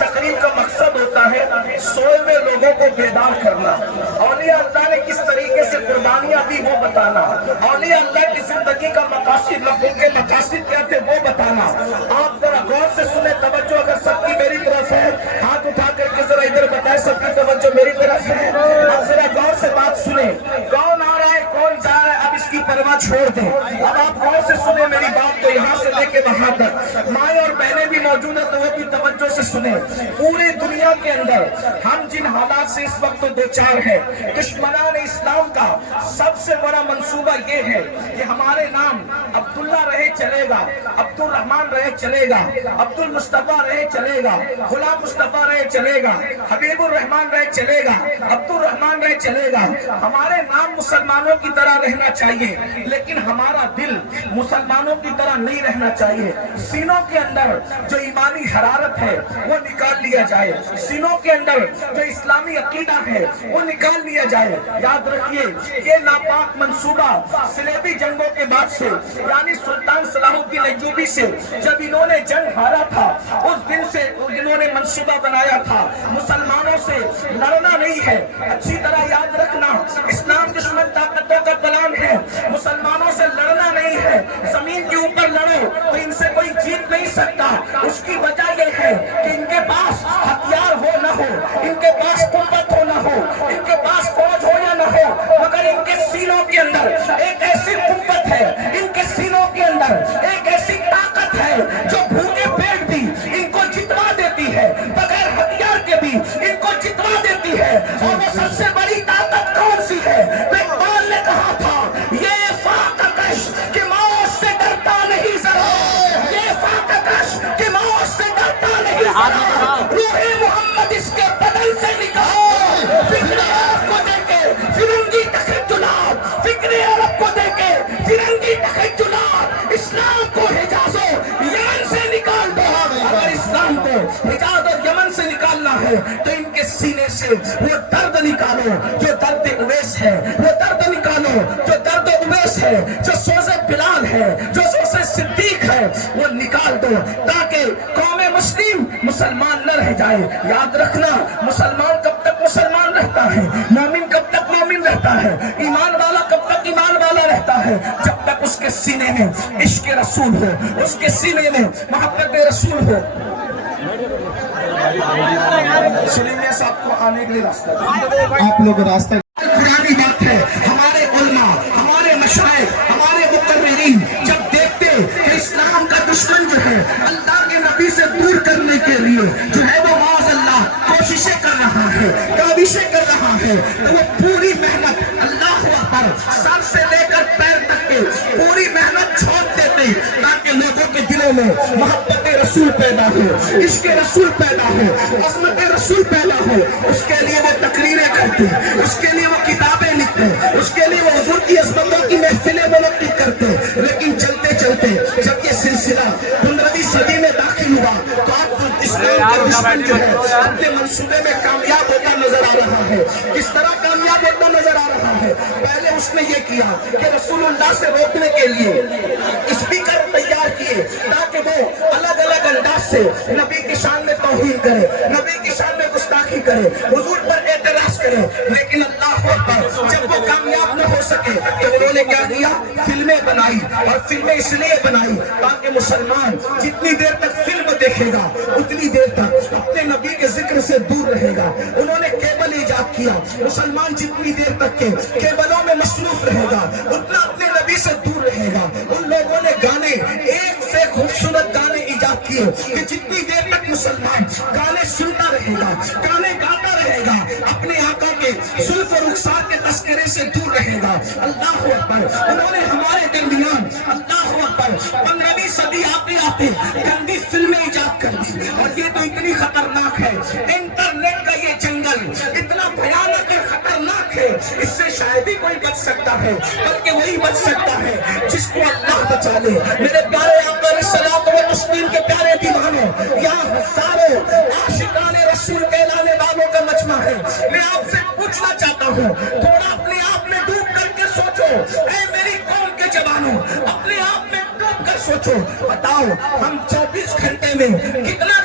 تقریب کا مقصد ہوتا ہے سوئے ہوئے لوگوں کو بیدار کرنا، اولیاء اللہ نے کس طریقے سے قربانیاں دی وہ بتانا، اولیاء اللہ کی زندگی کا مقاصد، ان کے مقاصد کیا تھے وہ بتانا۔ آپ ذرا غور سے سنیں، توجہ اگر سب کی میری طرف ہے ہاتھ اٹھا کر کے ذرا ادھر بتائیں سب کی توجہ میری طرف ہے، اب ذرا غور سے بات سنیں، کون آ رہا ہے کون جا رہا ہے اب اس کی پرواہ چھوڑ دیں، اب آپ غور سے سنیں میری بات کو یہاں سے لے کے وہاں تک، مائیں اور بہنیں بھی موجود ہیں تو وہ بھی توجہ سے سنیں۔ پوری دنیا کے اندر ہم جن حالات سے اس وقت دو چار ہیں، دشمنان اسلام کا سب سے بڑا منصوبہ یہ ہے کہ ہمارے نام عبداللہ رہے چلے گا، عبد الرحمن رہے چلے گا، عبد المصطفیٰ رہے چلے گا، غلام مصطفیٰ رہے چلے گا، حبیب الرحمن رہے چلے گا، عبد الرحمن رہے چلے گا۔ ہمارے نام مسلمانوں کی طرح رہنا چاہیے لیکن ہمارا دل مسلمانوں کی طرح نہیں رہنا چاہیے۔ سینوں کے اندر جو ایمانی حرارت ہے وہ نکال لیا جائے، سینوں کے اندر جو اسلامی عقیدہ ہے وہ نکال لیا جائے۔ یاد رکھیے یہ ناپاک منصوبہ صلیبی جنگوں کے بعد سے یعنی سلطان صلاح الدین ایوبی سے جب انہوں نے جنگ ہارا تھا اس دن سے انہوں نے منصوبہ بنایا تھا مسلمانوں سے لڑنا نہیں ہے۔ اچھی طرح یاد رکھنا، اسلام دشمن طاقتوں کا پلان ہے، مسلمانوں سے لڑنا نہیں ہے۔ زمین کے اوپر لڑو تو ان سے کوئی جیت نہیں سکتا، اس کی وجہ یہ ہے کہ ان کے پاس ہتھیار ہو نہ ہو، ان کے پاس قوت ہو نہ ہو، ان کے پاس فوج ہو یا نہ ہو، مگر ان کے سینوں کے اندر ایک ایسی قوت ہے، ان کے سینوں کے اندر ایک ایسی طاقت ہے جو بھوکے پیٹ بھی ان کو جتوا دیتی ہے، بغیر ہتھیار کے بھی ان کو جتوا دیتی ہے۔ اور وہ سب سے بڑی طاقت کون سی ہے؟ اقبال نے کہا تھا یہ فاقہ کش کہ موت سے ڈرتا نہیں ذرا، یہ فاقہ کش کہ موت سے ڈرتا نہیں ذرا، روح محمد اس کے بدن سے نکال، فکر عرب کو دے کے فرنگی تخیلات، فکر عرب کو دے کے فرنگی تخیلات، اسلام کو حجاز و یمن سے نکال دو۔ اگر اسلام کو حجاز اور یمن سے نکالنا ہے تو ان کے سینے سے وہ درد نکالو جو درد اویس ہے، وہ درد نکالو جو درد اویس ہے، جو سوز بلال ہے، جو سوز صدیق ہے، وہ نکال دو تاکہ قوم مسلم مسلمان نہ رہ جائے۔ یاد رکھنا مسلمان کب تک مسلمان رہتا ہے، مومن کب تک مومن رہتا ہے، ایمان والا کب تک ایمان والا رہتا ہے، جب تک اس کے سینے میں عشق رسول ہو، اس کے سینے میں محبت رسول ہو۔ سلیمیہ صاحب کو آنے کے لیے راستہ دیں، آپ لوگ راستہ پرانی بات ہے۔ ہمارے علماء، ہمارے مشائخ، ہمارے مقررین جب دیکھتے کہ اسلام کا دشمن جو ہے اللہ کے نبی سے دور کرنے کے لیے جو ہے وہ معاذ اللہ کوششیں کر رہا ہے، کاوشیں کر رہا ہے، تو وہ پوری محنت اللہ اکبر سر سے لے کر پیر تک کے پوری محنت چھوڑ دیتے تاکہ لوگوں کے دلوں میں محبت رسول پیدا ہو، عشق رسول پیدا ہو، عظمت رسول پیدا ہو۔ اس کے لیے وہ تقریریں کرتے، اس کے لیے وہ کتابیں لکھتے، اس کے لیے وہ حضور کی عظمتوں کی محفلیں منعقد کرتے۔ لیکن چلتے چلتے جب یہ سلسلہ 15ویں صدی میں داخل ہوا تو اب اسلام کا دشمن جو ہے اپنے منصوبے میں کامیاب ہوتا نظر آ رہا ہے۔ کس طرح کامیاب ہوتا نظر آ رہا ہے؟ پہلے اس نے یہ کیا کہ رسول اللہ سے روکنے کے لیے اسپیکر تیار کیے تاکہ وہ الگ الگ انداز سے نبی کی شان میں توہین کرے، نبی کی شان میں گستاخی کرے، حضور پر اعتراض کرے۔ لیکن اللہ اکبر جب وہ کامیاب نہ ہو سکے تو انہوں نے کیا کیا؟ فلمیں بنائی، اور فلمیں اس لیے بنائی تاکہ مسلمان جتنی دیر تک فلم دیکھے گا اتنی دیر تک اپنے نبی کے ذکر سے دور رہے گا۔ انہوں نے کیبل ایجاد کیا، مسلمان جتنی دیر تک کے کیبلوں میں مصروف رہے گا اتنا اپنے نبی سے دور رہے گا۔ ان لوگوں نے گانے ایک سے خوبصورت گانے ایجاد کیے کہ جتنی دیر تک مسلمان گانے سنتا رہے گا، گانے گاتا رہے گا، اپنے آقا کے زلف و رخسار کے تذکرے سے دور رہے گا۔ اللہ اکبر انہوں نے ہمارے درمیان اللہ اکبر 15ویں صدی آتے آتے گندی فلمیں ایجاد کر دی، اور یہ تو اتنی خطرناک ہے، انٹرنیٹ کا یہ جنگل اتنا بھیانک اور خطرناک ہے، اس سے شاید ہی کوئی بچ سکتا ہے، بلکہ وہی بچ سکتا ہے جس کو اللہ بچا لے۔ میرے پیارے آقا علیہ الصلوۃ والتسلیم کے پیارے دیوانوں، یہاں ہزاروں عاشقان رسول کہلانے والوں کا مجمع ہے۔ میں آپ سے پوچھنا چاہتا ہوں تھوڑا اپنے آپ میں ڈوب کر کے سوچو، اے میری قوم کے جوانوں اپنے آپ میں ڈوب کر سوچو، بتاؤ ہم 24 گھنٹے میں کتنا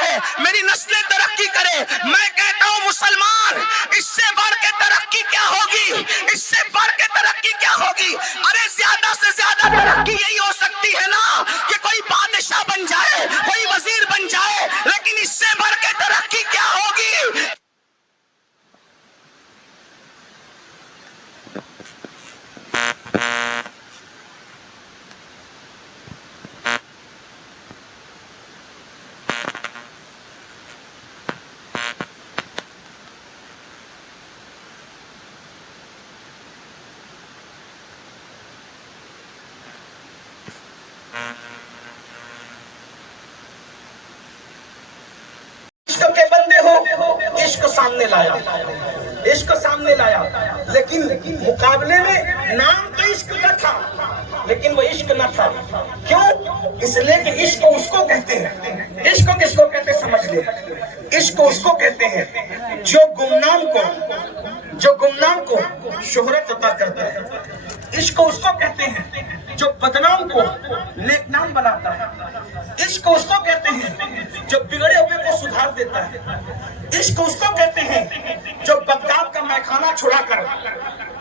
ہے میری نسلیں ترقی کرے. میں کہتا ہوں مسلمان اس سے بڑھ کے ترقی کیا ہوگی؟ اس سے بڑھ کے ترقی کیا ہوگی؟ ارے زیادہ سے زیادہ ترقی یہی ہو سکتی ہے نا کہ کوئی بادشاہ بن جائے، کوئی وزیر بن جائے، لیکن اس سے بڑھ کے ترقی کیا ہوگی؟ عشق کے بندے ہو، عشق سامنے لایا، عشق سامنے لایا، لیکن مقابلے میں نام تو عشق کا تھا لیکن وہ عشق نہ تھا. کیوں؟ اس لیے کہ عشق اس کو کہتے ہیں. عشق کس کو کہتے ہیں سمجھ لے. عشق اس کو کہتے ہیں جو گمنام کو شہرت عطا کرتا ہے. عشق اس کو کہتے ہیں جو بدنام کو نیک نام بناتا ہے. عشق اس کو کہتے ہیں جو بگڑے ہوئے کو سدھار دیتا ہے. عشق اس کو کہتے ہیں جو بغداد کا میخانہ چھڑا کر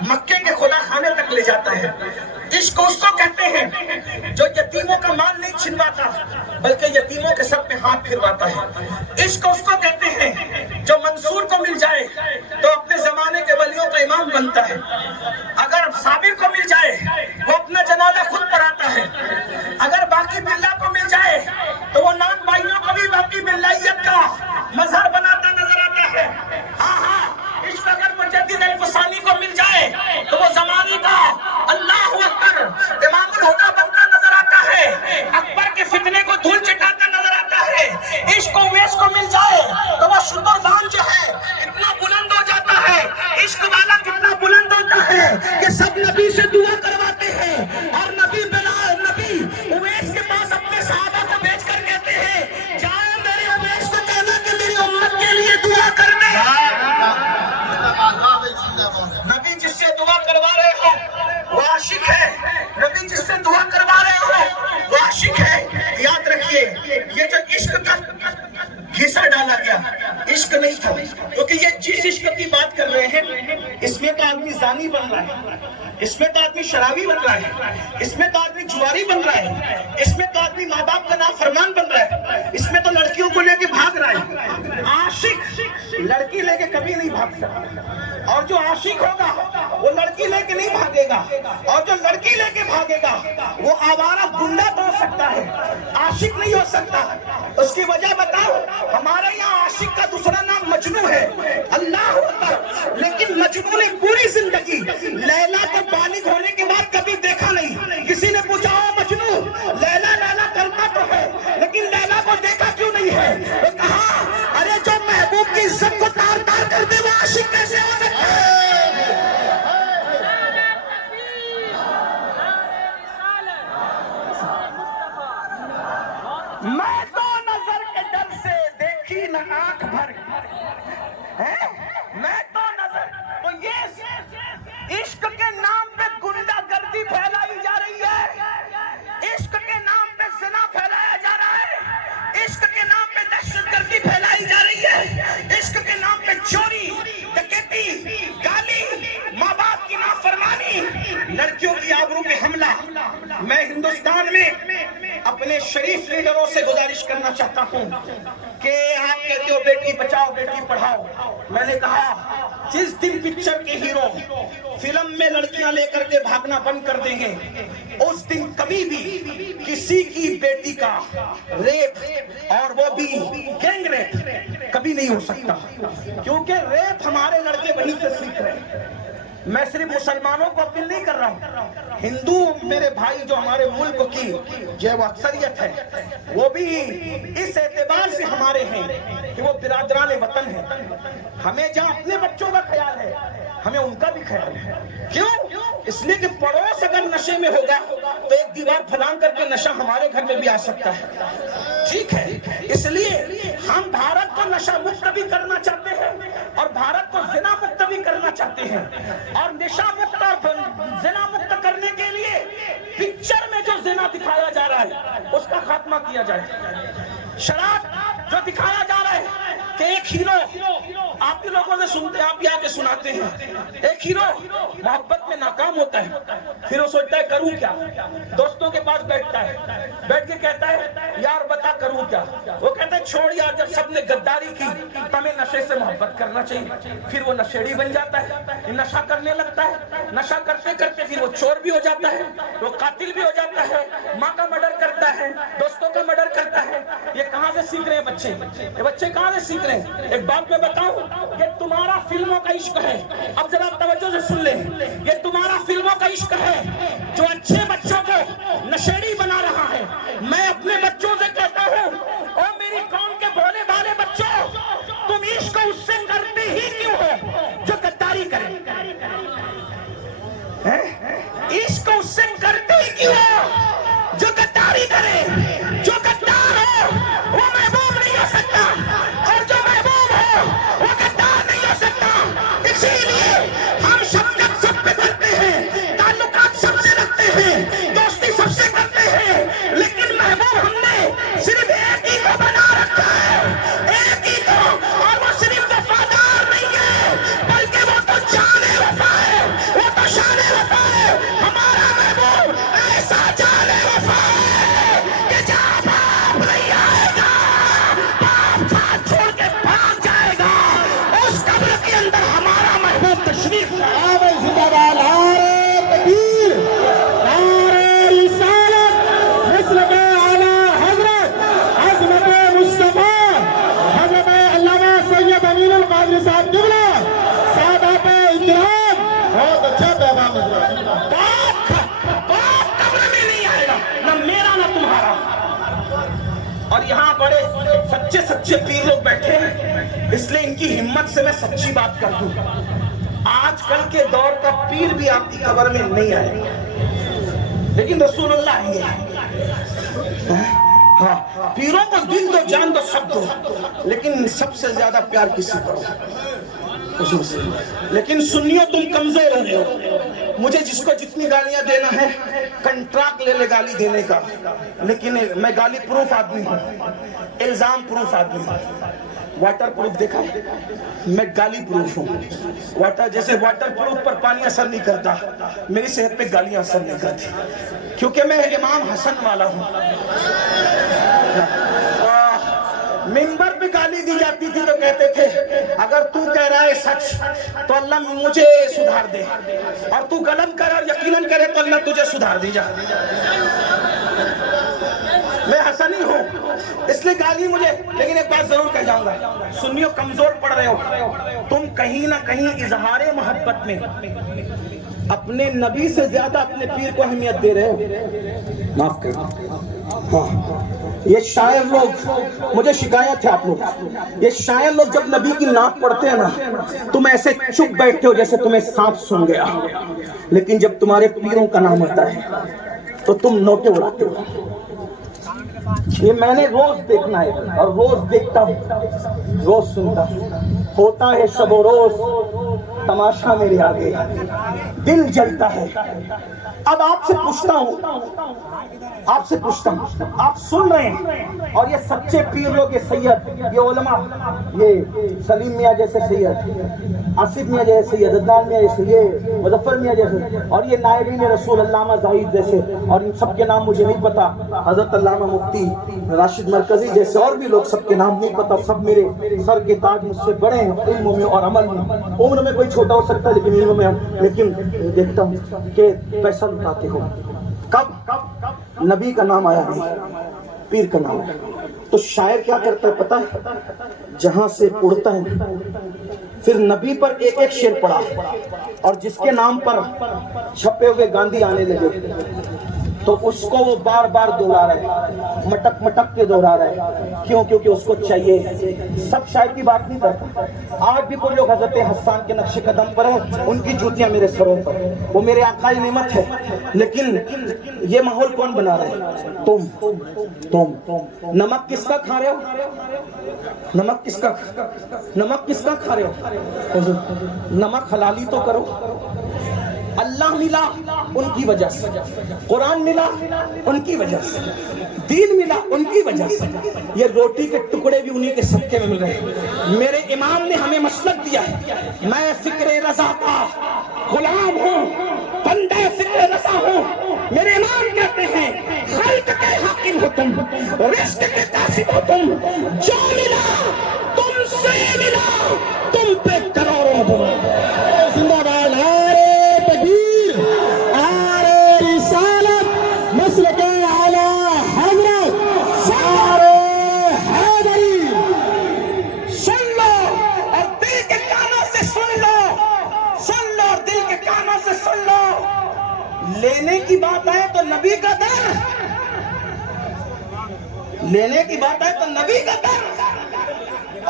مکے کے خدا خانے تک لے جاتا ہے. عشق اس کو کہتے ہیں جو یتیموں کا مال نہیں چھنواتا بلکہ یتیموں کے سر پہ ہاتھ پھرواتا ہے. عشق اس کو کہتے ہیں جو منصور کو مل جائے تو اپنے زمانے کے ولیوں کا امام بنتا ہے. اگر صابر کو مل جائے وہ اپنا جنازہ خود پڑھاتا ہے. اگر باقی باللہ کو مل جائے تو وہ نام بھائیوں کو بھی باقی باللہیت کا مظہر بناتا نظر آتا ہے. ہاں عشق اگر مجدد الفسانی کو مل جائے تو وہ زمانے کا اللہ اکبر امام الہدیٰ بنتا نظر آتا ہے. اکبر کے فتنے کو دھول چٹاتا نظر آتا ہے. عشق اویس کو مل جائے تو وہ شتربان جو ہے اتنا بلند ہو جاتا ہے. عشق والا کتنا بلند ہوتا ہے کہ سب نبی سے دعا کرواتے ہیں اور نبی اویس کے پاس اپنے صحابہ کو بھیج کر کہتے ہیں جاؤ میرے اویس کو کہنا کہ میری امت کے لیے دعا کر دے. نبی جس سے دعا کروا رہے ہو وہ عاشق ہے. نبی جس سے دعا کروا رہے ہو وہ عاشق ہے. یاد رکھیے یہ جو عشق کا گھسا ڈالا گیا عشق نہیں تھا، کیونکہ یہ جس عشق کی بات کر رہے ہیں اس میں تو آدمی زانی بن رہا ہے، اس میں تو آدمی شرابی بن رہا ہے، اس میں تو آدمی جواری بن رہا ہے، اس میں تو آدمی ماں باپ کا نافرمان بن رہا ہے، اس میں تو لڑکیوں کو لے کے بھاگ رہا ہے. عاشق لڑکی لے کے کبھی نہیں بھاگ سکتا، اور جو عاشق ہوگا وہ لڑکی لے کے نہیں بھاگے گا، اور جو لڑکی لے کے بھاگے گا وہ آوارہ گنڈا تو ہو سکتا ہے، عاشق نہیں ہو سکتا. اس کی وجہ بتاؤ. ہمارے یہاں عاشق کا دوسرا نام مجنوں ہے. اللہ اکبر. لیکن مجنوں نے پوری زندگی لیلا کو بالغ ہونے کے بعد کبھی دیکھا نہیں. کسی نے پوچھا مجنوں لیلا لیلا کرتا تو ہے لیکن لیلا کو دیکھا کیوں نہیں ہے؟ وہ کہا ارے جو محبوب کی عزت کو تار تار کر دے وہ عاشق کیسے ہو سکتا ہے؟ میں تو نظر کے ڈر سے دیکھی نہ آنکھ بھر، میں تو نظر. تو یہ عشق کے نام پہ گنڈا گردی پھیلائی جا رہی ہے، عشق کے نام پہ زنا پھیلایا جا رہا ہے، عشق کے نام پہ دہشت گردی پھیلائی جا رہی ہے، عشق کے نام پہ چوری ڈکیتی گالی ماں باپ کی نافرمانی لڑکیوں کی آبرو پہ حملہ. میں ہندوستان میں اپنے شریف لیڈروں سے گزارش کرنا چاہتا ہوں کہ آپ کہتے ہو بیٹی بچاؤ بیٹی پڑھاؤ. میں نے کہا جس دن پکچر کے ہیرو فلم میں لڑکیاں لے کر کے بھاگنا بند کر دیں گے اس دن کبھی بھی کسی کی بیٹی کا ریپ اور وہ بھی گینگ ریپ کبھی نہیں ہو سکتا، کیونکہ ریپ ہمارے لڑکے وہیں سے سیکھ رہے ہیں. میں صرف مسلمانوں کو اپیل نہیں کر رہا ہوں، ہندو میرے بھائی جو ہمارے ملک کی جو وہ اکثریت ہے وہ بھی اس اعتبار سے ہمارے ہیں کہ وہ برادران وطن ہیں. ہمیں جہاں اپنے بچوں کا خیال ہے ہمیں ان کا بھی خیال ہے. کیوں؟ اس لیے کہ پڑوس اگر نشے میں ہوگا تو ایک دیوار پھلانگ کر کے نشہ ہمارے گھر میں بھی آ سکتا ہے. ٹھیک ہے، اس لیے ہم بھارت کو نشہ مکت بھی کرنا چاہتے ہیں اور بھارت کو زنا مکت بھی کرنا چاہتے ہیں، اور نشہ مکت اور زنا مکت کرنے کے لیے پکچر میں جو زنا دکھایا جا رہا ہے اس کا خاتمہ کیا جائے. شراب جو دکھایا جا رہا ہے کہ ایک ہیرو آپ کے لوگوں سے سنتے ہیں، آپ یہاں کے سناتے ہیں، ایک ہیرو محبت میں ناکام ہوتا ہے، پھر وہ سوچتا ہے کروں کیا، دوستوں کے پاس بیٹھتا ہے، بیٹھ کے کہتا ہے یار بتا کروں کیا، وہ کہتا ہے چھوڑ یار، جب سب نے غداری کی تو ہمیں نشے سے محبت کرنا چاہیے، پھر وہ نشیڑی بن جاتا ہے، نشہ کرنے لگتا ہے، نشہ کرتے کرتے پھر وہ چور بھی ہو جاتا ہے، وہ قاتل بھی ہو جاتا ہے، ماں کا مرڈر کرتا ہے، دوستوں کا مرڈر کرتا ہے۔ یہ کہاں سے سیکھ رہے ہیں بچے؟ یہ بچے کہاں سے سیکھ رہے ہیں؟ ایک بات میں بتاؤں، یہ تمہارا فلموں کا عشق ہے، اب ذرا توجہ سے سن لیں، یہ تمہارا فلموں کا عشق ہے جو اچھے بچوں کو نشیڑی بنا رہا ہے۔ میں اپنے بچوں سے کہتا ہوں، او میری قوم کے بھولے بھالے بچوں، تم عشق اس سے کرتے ہی کیوں ہو جو غداری کرے؟ عشق اس سے کرتے ہی کیوں ہو جو غداری کرے؟ جو غدار ہو وہ محبوب نہیں ہو سکتا، اور جو محبوب ہو وہ غدار نہیں ہو سکتا۔ اسی لیے ہم شفقت سب پہ کرتے ہیں، تعلقات سب سے رکھتے ہیں، دوستی سب سے کرتے ہیں، لیکن محبوب ہم نے صرف ایک ہی کو بنا رکھا ہے، ایک ہی کو، اور وہ صرف وفادار نہیں ہے بلکہ وہ تو جان وفا ہے، وہ تو شان وفا ہے۔ ہمارا محبوب ایسا جان وفا ہے کہ جہاں باپ نہیں آئے گا، باپ ساتھ چھوڑ کے بھاگ جائے گا، اس قبر کے اندر ہمارا محبوب تشریف لائے۔ زندہ باد نعرہ تکبیر، نعرہ رسالت، مصرف اعلیٰ حضرت عظمت مصطفیٰ حضرت علامہ سید امین القادری صاحب قبلہ، سادات احترام، بہت اچھا پیغام ہے۔ باپ قبر میں نہیں آئے گا، نہ میرا نہ تمہارا۔ اور یہاں بڑے سچے سچے پیر لوگ بیٹھے ہیں، اس لیے ان کی ہمت سے میں سچی بات کر دوں، آج کل کے دور کا پیر بھی آپ کی قبر میں نہیں آئے گا، لیکن رسول اللہ آئیں گے۔ ہاں، پیروں کو دل دو، جان دو، سب دو، لیکن سب سے زیادہ پیار کسی کو، حضور سے۔ لیکن سنیو تم کمزور ہو رہے ہو، مجھے جس کو جتنی گالیاں دینا ہے کنٹراکٹ لے لے گالی دینے کا، لیکن میں گالی پروف آدمی ہوں، الزام پروف آدمی ہوں۔ واٹر پروف دیکھا ہے؟ میں گالی پروف ہوں۔ واٹر جیسے واٹر پروف پر پانی اثر نہیں کرتا، میری صحت پہ گالیاں اثر نہیں کرتی، کیونکہ میں امام حسن والا ہوں۔ منبر پہ گالی دی جاتی تھی تو کہتے تھے اگر تو کہہ رہا ہے سچ تو اللہ مجھے سدھار دے، اور تو غلط کر اور یقیناً کرے تو اللہ تجھے سدھار دی جا۔ میں حسنی ہوں اس لیے گالی مجھے، لیکن ایک بات ضرور کہہ جاؤں گا، سنیو کمزور پڑ رہے ہو، تم کہیں نہ کہیں اظہار محبت میں اپنے نبی سے زیادہ اپنے پیر کو اہمیت دے رہے ہو، معاف کریں۔ ہاں، یہ شاعر لوگ، مجھے شکایت ہے آپ لوگ، یہ شاعر لوگ جب نبی کی نعت پڑھتے ہیں نا، تم ایسے چپ بیٹھتے ہو جیسے تمہیں سانپ سن گیا، لیکن جب تمہارے پیروں کا نام آتا ہے تو تم نوٹے اڑاتے ہو۔ یہ میں نے روز دیکھنا ہے، اور روز دیکھتا ہوں، روز سنتا ہوں، ہوتا ہے شب و روز تماشا میرے آگے، دل جلتا ہے۔ اب آپ سے پوچھتا ہوں، آپ سن رہے ہیں، اور یہ سچے پیر لوگ، یہ سید، یہ علماء، یہ سلیم میاں جیسے سید، آصف میاں جیسے سید، عدنان میاں جیسے، یہ مظفر میاں جیسے، اور یہ نائبین رسول علامہ زاہد جیسے، اور ان سب کے نام مجھے نہیں پتا، حضرت علامہ مفتی راشد مرکزی جیسے، اور بھی لوگ سب کے نام نہیں پتا، سب میرے سر کے تاج، مجھ سے بڑے ہیں علم میں اور عمل میں، عمر میں کوئی چھوٹا ہو سکتا ہے لیکن علم میں، لیکن دیکھتا ہوں کہ پیسہ لٹاتے ہو۔ کب نبی کا نام آیا نہیں، پیر کا نام آیا، تو شاعر کیا کرتا ہے پتہ ہے؟ جہاں سے اڑتا ہے، پھر نبی پر ایک ایک شعر پڑھا، اور جس کے نام پر چھپے ہوئے گاندھی آنے لگے تو اس کو وہ بار بار دہرا رہا ہے، مٹک مٹک کے دہرا رہا ہے، کیوں؟ کیونکہ اس کو چاہیے۔ سب شاعر کی بات نہیں کرتا، آج بھی کوئی لوگ حضرت حسان کے نقش قدم پر ہیں، ان کی جوتیاں میرے سروں پر، وہ میرے آقائی نعمت ہے، لیکن یہ ماحول کون بنا رہا ہے؟ تم نمک کس کا کھا رہے ہو؟ نمک کس کا کھا رہے ہو؟ نمک حلالی تو کرو۔ اللہ ملا ان کی وجہ سے، قرآن ملا ان کی وجہ سے، دین ملا ان کی وجہ سے، یہ روٹی کے ٹکڑے بھی انہی کے صدقے میں مل رہے ہیں۔ میرے امام نے ہمیں مسلک دیا ہے، میں فکر رضا کا غلام ہوں، بندہ فکر رضا ہوں۔ میرے امام کہتے ہیں خلق کے حاکم ہو تم، رزق کے قاسم ہو تم، جو ملا تم سے ملا، تم پہ کروڑوں دو۔ زندہ باد نعرہ تکبیر، نعرہ رسالت، مسلک اعلیٰ حضرت نعرہ حیدری۔ سن لو اور دل کے کانوں سے سن لو، سن لو اور دل کے کانوں سے سن لو۔ لینے کی بات آئے تو نبی کا در، لینے کی بات آئے تو نبی کا در،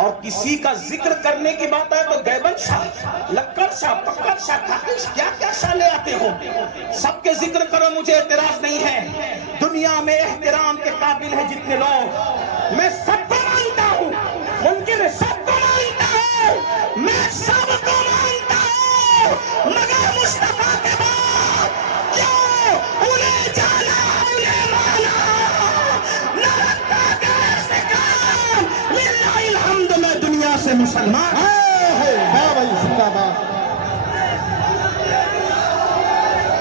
اور کسی کا ذکر کرنے کی بات آئے تو دیوبند شاہ، لکڑ شاہ، پکڑ شاہ، ٹھاکر شاہ، کیا کیا شاہ لے آتے ہو۔ سب کے ذکر کرو، مجھے اعتراض نہیں ہے۔ دنیا میں احترام کے قابل ہیں جتنے لوگ، میں سب کو مانتا ہوں، ممکن ہے سب کو مانتا ہوں، میں سب کو مانتا ہوں، مگر مصطفیٰ کے بعد کیوں انہیں جانا، انہیں مانا، نہ رکھا گیا استقام۔ للہ الحمد، میں دنیا سے مسلمان ہوں۔ ہاں بھائی، زندہ باد،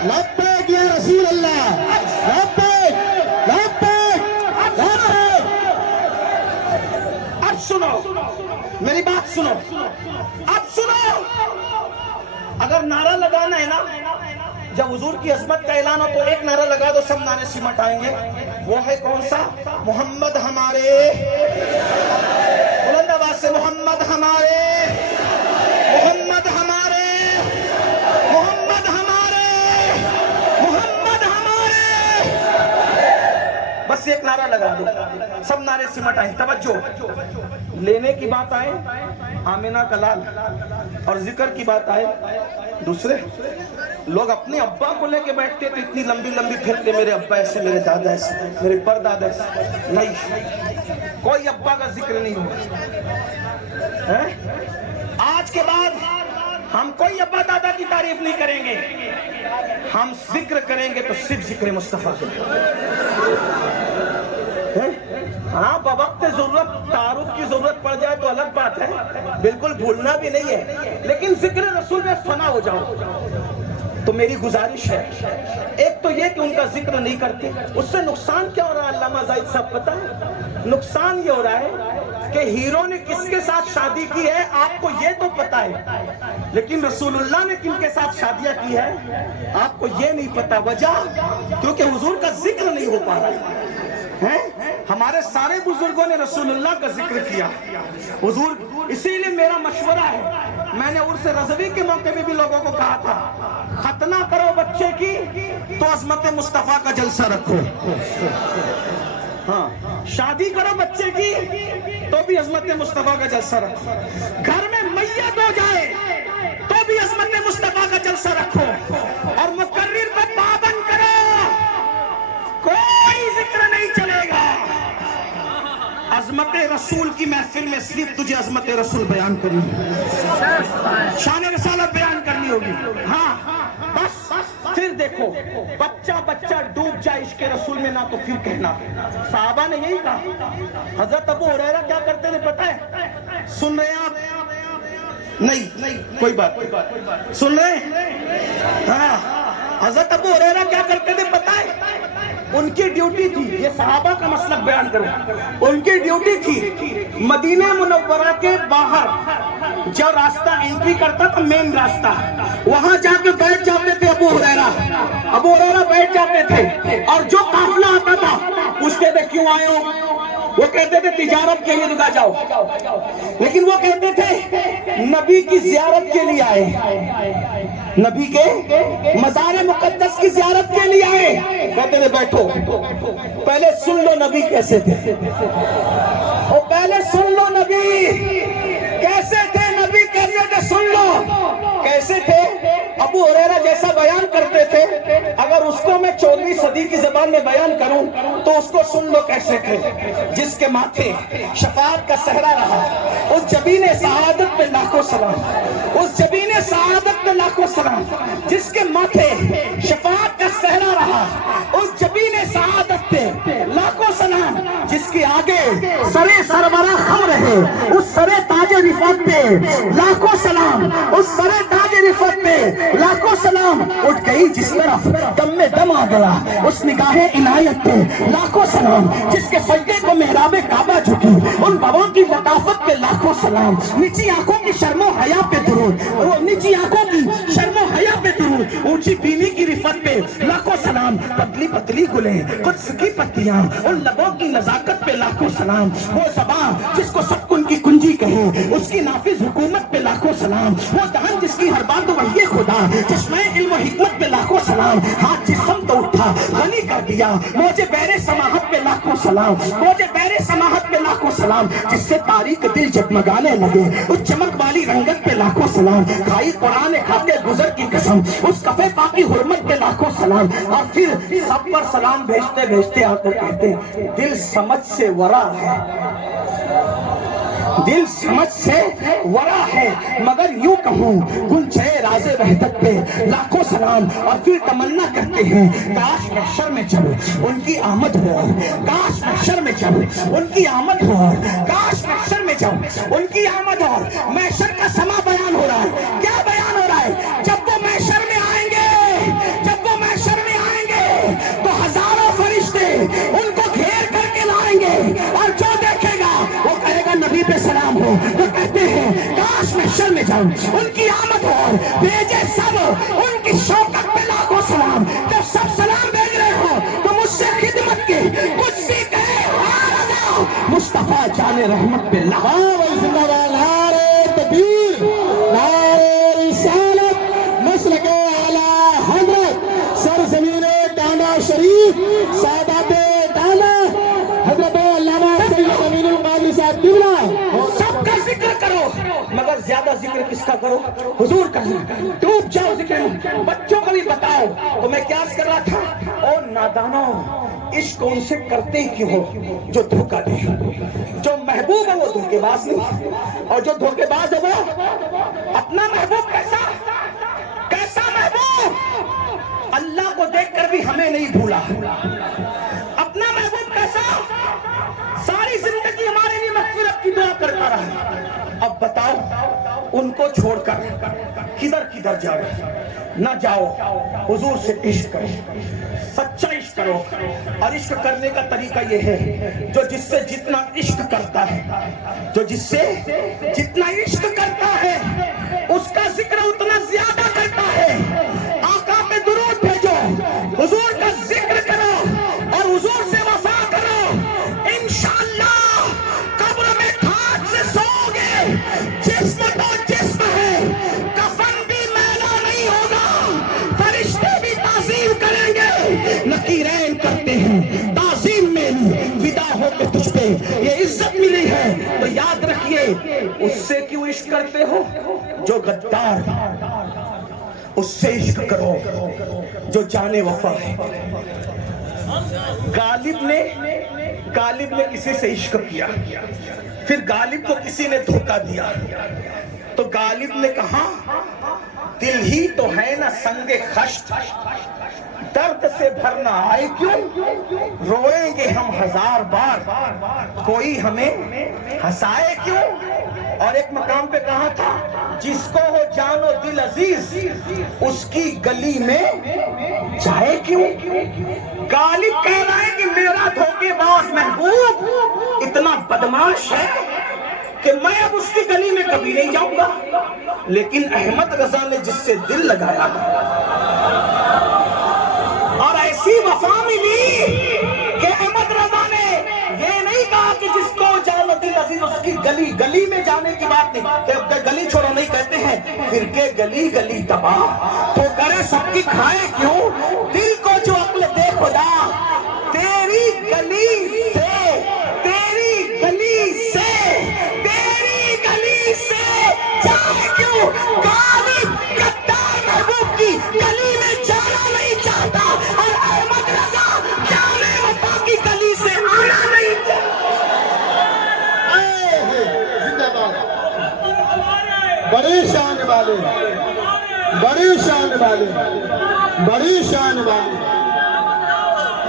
لبیک یا رسول اللہ، لبیک لبیک لبیک۔ اب سنو میری بات، سنو اب سنو۔ اگر نعرہ لگانا ہے نا، جب حضور کی عظمت کا اعلان ہو تو ایک نعرہ لگا دو، سب نعرے سمٹ آئیں گے۔ وہ ہے کون سا؟ محمد ہمارے، بلند آواز سے، محمد ہمارے، محمد ہمارے، محمد ہمارے، محمد ہمارے۔ بس ایک نعرہ لگا دو، سب نعرے سمٹ آئیں۔ توجہ، لینے کی بات آئے آمینہ کا لال، اور ذکر کی بات آئے دوسرے لوگ اپنے ابا کو لے کے بیٹھتے تو اتنی لمبی لمبی پھرتے، میرے ابا ایسے، میرے دادا ایسے، میرے پردادا ایسے۔ نہیں، کوئی ابا کا ذکر نہیں ہوا۔ آج کے بعد ہم کوئی ابا دادا کی تعریف نہیں کریں گے، ہم ذکر کریں گے تو صرف ذکر مصطفیٰ کے۔ ہاں، بوقت ضرورت تعارف کی ضرورت پڑ جائے تو الگ بات ہے، بالکل بھولنا بھی نہیں ہے، لیکن ذکر رسول میں فنا ہو جاؤ۔ تو میری گزارش ہے، ایک تو یہ کہ ان کا ذکر نہیں کرتے، اس سے نقصان کیا ہو رہا ہے علامہ زاہد صاحب پتہ ہے؟ نقصان یہ ہو رہا ہے کہ ہیرو نے کس کے ساتھ شادی کی ہے آپ کو یہ تو پتا ہے، لیکن رسول اللہ نے کن کے ساتھ شادیاں کی ہے آپ کو یہ نہیں پتا۔ وجہ کیونکہ حضور کا ذکر نہیں ہو پا رہا ہے۔ ہمارے سارے بزرگوں نے رسول اللہ کا ذکر کیا حضور، اسی لیے میرا مشورہ ہے، میں نے عرس رضوی کے موقع میں بھی لوگوں کو کہا تھا، ختنہ کرو بچے کی تو عظمت مصطفیٰ کا جلسہ رکھو، ہاں شادی کرو بچے کی تو بھی عظمت مصطفیٰ کا جلسہ رکھو، گھر میں میت ہو جائے تو بھی عظمت مصطفیٰ کا جلسہ رکھو، اور مقرر پہ پابند کرو، کوئی ذکر نہیں چلے گا۔ عظمت رسول کی محفل میں صرف تجھے عظمت رسول بیان کرنی ہوگی، شان رسالت بیان کرنی ہوگی، ہاں بس۔ پھر دیکھو بچہ ڈوب جائے عشق رسول میں نہ تو پھر کہنا۔ صحابہ نے یہی کہا، حضرت ابو ہریرہ کیا کرتے تھے پتہ ہے؟ سن رہے ہیں آپ؟ نہیں کوئی بات، سن رہے ہیں؟ ہاں، حضرت ابو ہریرہ کیا کرتے تھے پتہ ہے؟ ان کی ڈیوٹی تھی، یہ صحابہ کا مسلک بیان کروں، ان کی ڈیوٹی تھی مدینہ منورہ کے باہر جو راستہ انٹری کرتا تھا، مین راستہ، وہاں جا کے بیٹھ جاتے تھے ابو ہریرہ بیٹھ جاتے تھے، اور جو قافلہ آتا تھا پوچھتے تھے کیوں آئے ہو؟ وہ کہتے تھے تجارت کے لیے، رکا جاؤ، لیکن وہ کہتے تھے نبی کی زیارت کے لیے آئے، نبی کے مزار مقدس کی زیارت کے لیے آئے، کہتے تھے بیٹھو، پہلے سن لو نبی کیسے تھے، اور پہلے سن لو نبی کیسے تھے، نبی کیسے تھے سن لو کیسے تھے۔ ابو ہریرہ جیسا بیان کرتے تھے، اگر اس کو میں 14ویں صدی کی زبان میں بیان کروں تو اس کو سن لو کیسے تھے۔ جس کے ماتھے شفاعت کا صحرا رہا، اس جبین سعادت پہ لاکھوں سلام، اس جبین سعادت پہ لاکھوں سلام، جس کے ماتھے شفاعت کا اس جبین سعادت پہ لاکھوں سلام، جس کے آگے سرے سربراہ خم رہے، اس سرے تاج رفعت پہ لاکھوں سلام، اس سرے تاج رفعت پہ لاکھوں سلام، اٹھ گئی جس طرف دم میں دم آ گیا، اس نگاہ عنایت پہ لاکھوں سلام، جس کے سجدے کو محراب کعبہ جھکی، ان بابوں کی لطافت پہ لاکھوں سلام، نیچی آنکھوں کی شرم و حیا پہ درود، نیچی آنکھوں کی شرم و حیا پہ درود، اونچی بینی کی رفت پہ لاکھوں سلام، پتلی پتلی گلیں قدس کی پتیاں، ان لبوں کی نزاکت پہ لاکھوں سلام، وہ زبان جس کو سب کن کی کنجی کہے، اس کی نافذ حکومت پہ لاکھوں سلام، وہ دہن جس کی ہر بات وحی خدا، چشمہ علم و حکمت پہ لاکھوں سلام، ہاتھ جس سمت اٹھا غنی کر دیا، موجے بیر سماحت پہ لاکھوں سلام، موجے بیر سماحت پہ لاکھوں سلام، جس سے تاریخ دل جگمگانے لگے، اس چمک والی رنگت پہ لاکھوں سلام، کھائی قرآن کھاتے گزر کی قسم، اس کفے پاکی حرمت پہ لاکھوں سلام، اور پھر سب پر سلام بھیجتے بھیجتے آ کر کہتے ہیں دل سمجھ سے ورا ہے، دل سمجھ سے ورا ہے، مگر یوں کہوں گنجے راز وحدت پہ لاکھوں سلام، اور پھر تمنا کرتے ہیں کاش محشر میں جب ان کی آمد ہو، کاش محشر میں جب ان کی آمد ہو، کاش محشر میں جب ان کی آمد ہو۔ محشر کا سما بیان ہو رہا ہے، کیا بیان ہو رہا ہے؟ جب وہ محشر میں آئیں گے، جب وہ محشر میں آئیں گے تو ہزاروں فرشتے ان کو گھیر کر کے لائیں گے، اور جو دیکھے گا وہ کہے گا نبی پہ سلام ہو۔ وہ کہتے ہیں کاش محشر میں جاؤں ان کی آمد ہو، بھیجے سب ان کی شوکت پہ لاکھوں سلام، جب سب سلام بھیج رہے ہو تو مجھ سے خدمت کے کچھ بھی کہے مصطفیٰ جان رحمت پہ نعرے تکبیر، نعرے رسالت، مسلک اعلیٰ حضرت سرزمین ٹانڈا شریف، سادات ٹانڈا حضرت علامہ سید امین القادری صاحب قبلہ۔ سب کا ذکر کرو مگر زیادہ ذکر کس کا کرو؟ حضور کا ڈوب جاؤ ذکر میں، بچوں کو بھی بتاؤ۔ تو میں کیا کر رہا تھا؟ او نادانوں، عشق ان سے کرتے ہی کیوں ہو جو دھوکہ دے، جو محبوب ہے وہ دھوکے باز نہیں، اور جو دھوکے باز ہے وہ اپنا محبوب کیسا محبوب اللہ کو دیکھ کر بھی ہمیں نہیں بھولا، اپنا محبوب کیسا ساری زندگی ہمارے لیے مغفرت کی دعا کرتا رہا۔ اب بتاؤ ان کو چھوڑ کر کدھر کدھر جاؤ؟ نہ جاؤ، حضور سے عشق کرو، سچا عشق کرو، اور عشق کرنے کا طریقہ یہ ہے جو جس سے جتنا عشق کرتا ہے، جو جس سے جتنا عشق کرتا ہے اس کا ذکر اتنا زیادہ کرتا ہے۔ آقا پہ درود بھیجو، حضور کا ذکر کرو، اور حضور سے وفا کرو، انشاءاللہ قبر میں کھاٹ سے سو گے، جسم تو جسم ہے، کفن بھی میلا نہیں ہوگا، فرشتے بھی تعظیم کریں گے، نکیرین کرتے ہیں تعظیم میں فدا ہو کے تجھ پہ یہ عزت ملی ہے۔ تو یاد رکھیے اس سے کیوں عشق کرتے ہو جو غدار، اس سے عشق کرو جو جانے وفا ہے۔ غالب نے کسی سے عشق کیا، پھر غالب کو کسی نے دھوکہ دیا، تو غالب نے کہا دل ہی تو ہے نا سنگ خشت، درد سے بھرنا آئے کیوں، روئیں گے ہم ہزار بار، کوئی ہمیں ہنسائے کیوں۔ اور ایک مقام پہ کہا تھا جس کو ہو جان و دل عزیز اس کی گلی میں جائے کیوں۔ غالب کہہ رہا ہے کہ میرا دھوکے باز محبوب اتنا بدماش ہے کہ میں اب اس کی گلی میں کبھی نہیں جاؤں گا، لیکن احمد رضا نے جس سے دل لگایا اور ایسی وفا ملی کہ احمد رضا نے یہ نہیں کہا کہ جس کو جان و دل عزیز اس کی گلی میں جانے کی بات نہیں، کہ گلی چھوڑو نہیں کہتے ہیں، پھر کے گلی تباہ تو کرے سب کی کھائے کیوں، دل کو جو عقل دے خدا تیری گلی سے جائے کیوں۔ غالب غدار محبوب کی گلی میں جانا نہیں چاہتا، اور احمد رضا جانے وفا کی گلی سے آنا نہیں چاہتا۔ زندہ باد، بڑی شان والے، بڑی شان والے، بڑی شان والے۔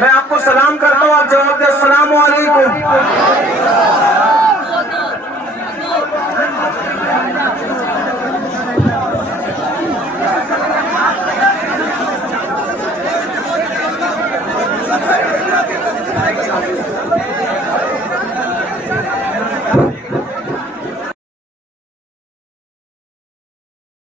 میں آپ کو سلام کرتا ہوں، آپ جواب دیں السلام علیکم۔